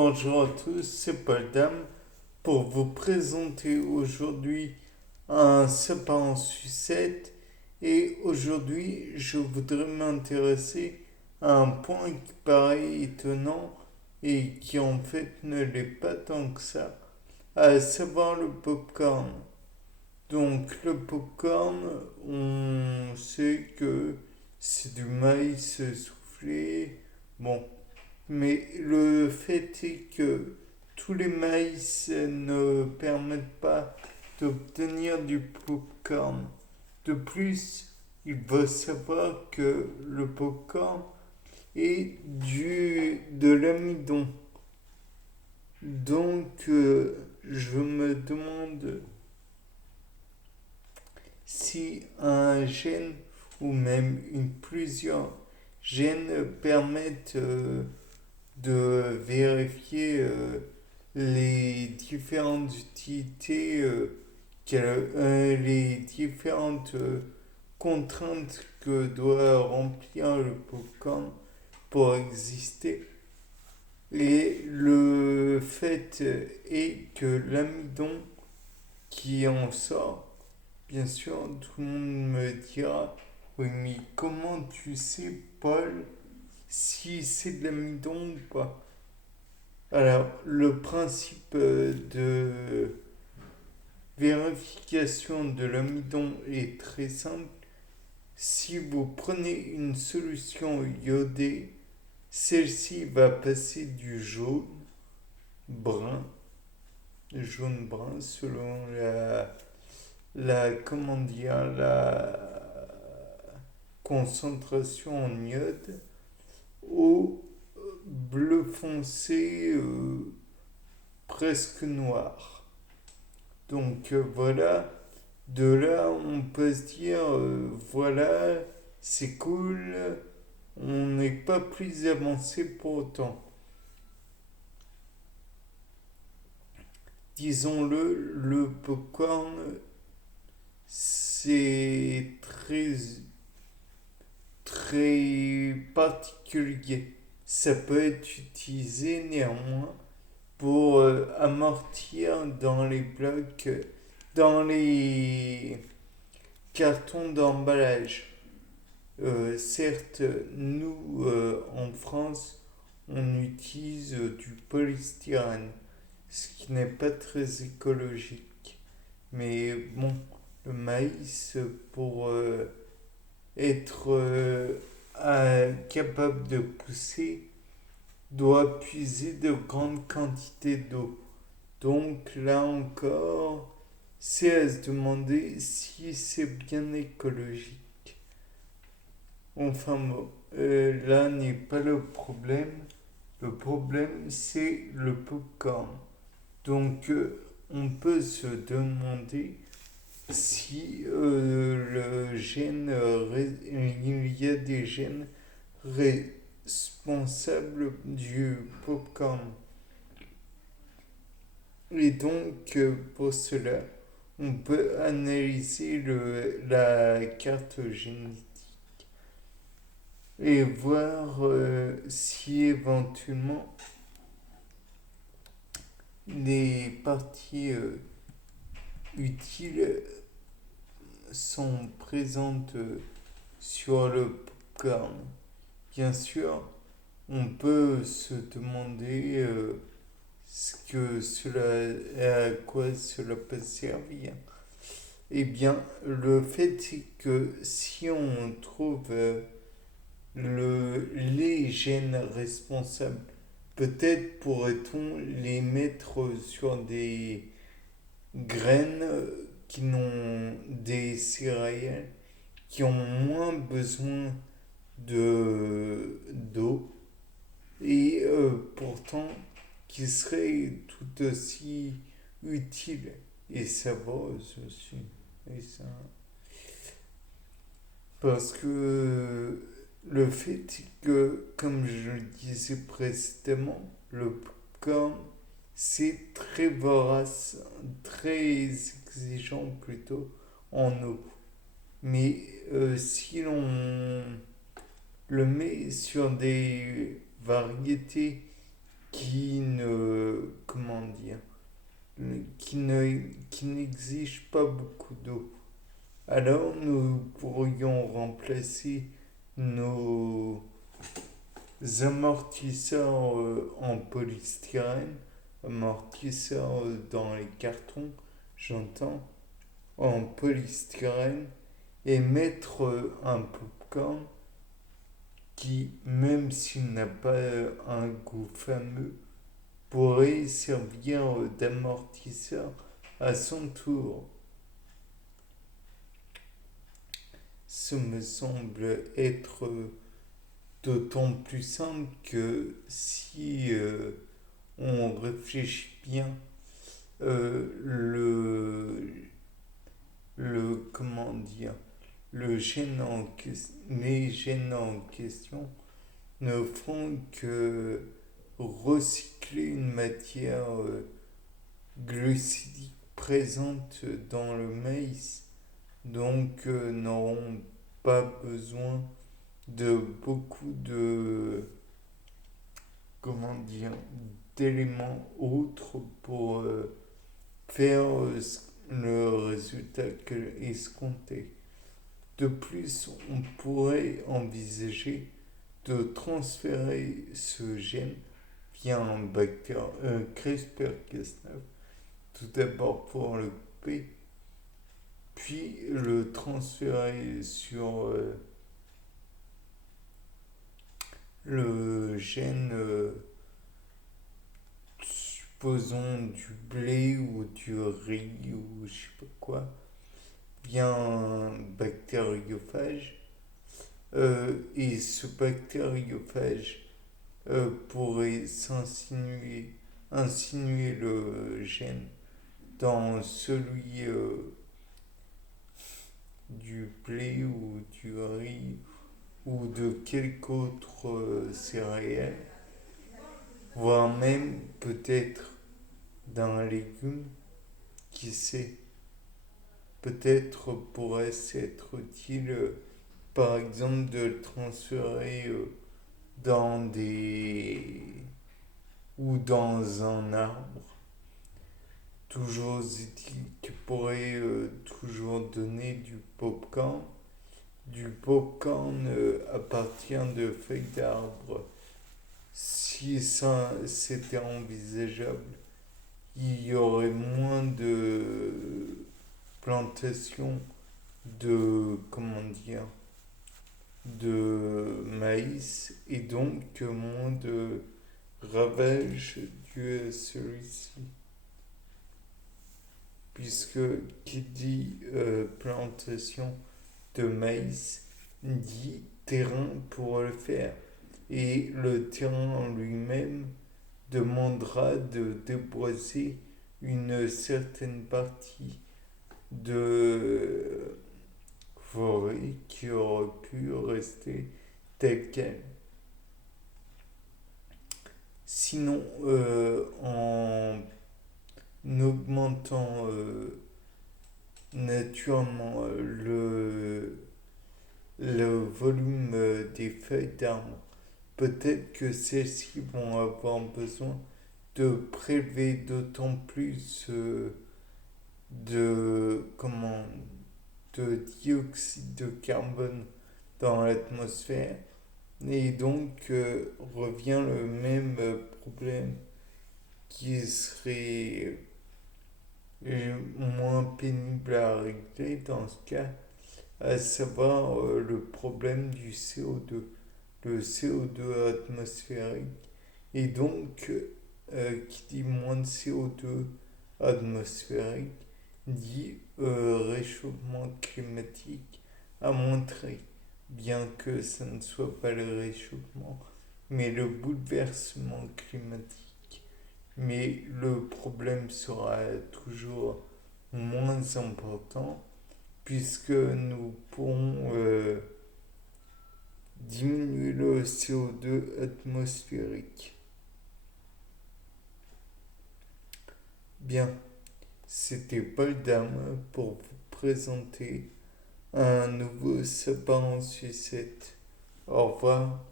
Bonjour à tous, c'est Paul Dame pour vous présenter aujourd'hui un sapin en sucette et aujourd'hui je voudrais m'intéresser à un point qui paraît étonnant et qui en fait ne l'est pas tant que ça, à savoir le popcorn. Donc le popcorn, on sait que c'est du maïs soufflé, bon, mais le fait est que tous les maïs ne permettent pas d'obtenir du popcorn. De plus, il faut savoir que le popcorn est de l'amidon. Donc, je me demande si un gène ou même plusieurs gènes permettent de vérifier les différentes utilités, les différentes contraintes que doit remplir le popcorn pour exister. Et le fait est que l'amidon qui en sort, bien sûr, tout le monde me dira, oui, mais comment tu sais, Paul, si c'est de l'amidon ou pas? Alors, le principe de vérification de l'amidon est très simple. Si vous prenez une solution iodée, celle-ci va passer du brun, jaune-brun, selon comment dire, la concentration en iode, au bleu foncé presque noir. Donc voilà, de là on peut se dire voilà, c'est cool, on n'est pas plus avancé pour autant. Disons-le, le popcorn c'est très particulier. Ça peut être utilisé néanmoins pour amortir dans les blocs, dans les cartons d'emballage. Certes, nous, en France, on utilise du polystyrène, ce qui n'est pas très écologique. Mais bon, le maïs, pour être capable de pousser, doit puiser de grandes quantités d'eau. Donc là encore, c'est à se demander si c'est bien écologique. Enfin bon, là n'est pas le problème. Le problème, c'est le popcorn. Donc on peut se demander si il y a des gènes responsables du popcorn. Et donc, pour cela, on peut analyser la carte génétique et voir si éventuellement les parties utiles sont présentes sur le popcorn. Bien sûr, on peut se demander à quoi cela peut servir. Eh bien, le fait est que si on trouve les gènes responsables, peut-être pourrait-on les mettre sur des graines qui n'ont des céréales qui ont moins besoin d'eau et pourtant qui seraient tout aussi utiles et savoureuses aussi. Et ça, parce que le fait est que, comme je le disais précédemment, le popcorn, c'est très vorace, très exigeant plutôt en eau. Mais si l'on le met sur des variétés qui ne, comment dire, qui n'exige pas beaucoup d'eau. Alors nous pourrions remplacer nos amortisseurs en polystyrène, amortisseurs dans les cartons, j'entends, en polystyrène, et mettre un popcorn qui, même s'il n'a pas un goût fameux, pourrait servir d'amortisseur à son tour. Ce me semble être d'autant plus simple que si on réfléchit bien, le, comment dire, les gènes en question ne font que recycler une matière glucidique présente dans le maïs, donc n'auront pas besoin de beaucoup de, comment dire, d'éléments autres pour faire le résultat escompté. De plus, on pourrait envisager de transférer ce gène via un bactère CRISPR-Cas9, tout d'abord pour le couper, puis le transférer sur le gène, supposons du blé ou du riz ou je sais pas quoi, via un bactériophage. Et ce bactériophage pourrait insinuer le gène dans celui du blé ou du riz ou de quelque autre céréale, voire même peut-être d'un légume, qui sait, peut-être pourrait-ce être utile, par exemple, de le transférer dans des ou dans un arbre, toujours utile, qui pourrait toujours donner du popcorn à partir de feuilles d'arbre. Si ça c'était envisageable, il y aurait moins de plantations de, comment dire, de maïs et donc moins de ravages dus à celui-ci. Puisque qui dit plantation de maïs dit terrain pour le faire. Et le terrain en lui-même demandera de déboiser une certaine partie de forêt qui aurait pu rester telle qu'elle. Sinon, en augmentant naturellement le volume des feuilles d'arbre, peut-être que celles-ci vont avoir besoin de prélever d'autant plus de, comment, de dioxyde de carbone dans l'atmosphère. Et donc revient le même problème qui serait moins pénible à régler dans ce cas, à savoir le problème du CO2, le CO2 atmosphérique. Et donc, qui dit moins de CO2 atmosphérique, dit réchauffement climatique à montrer, bien que ça ne soit pas le réchauffement, mais le bouleversement climatique. Mais le problème sera toujours moins important puisque nous pourrons diminuer le CO2 atmosphérique. Bien, c'était Paul Dame pour vous présenter un nouveau sapin en sucette. Au revoir.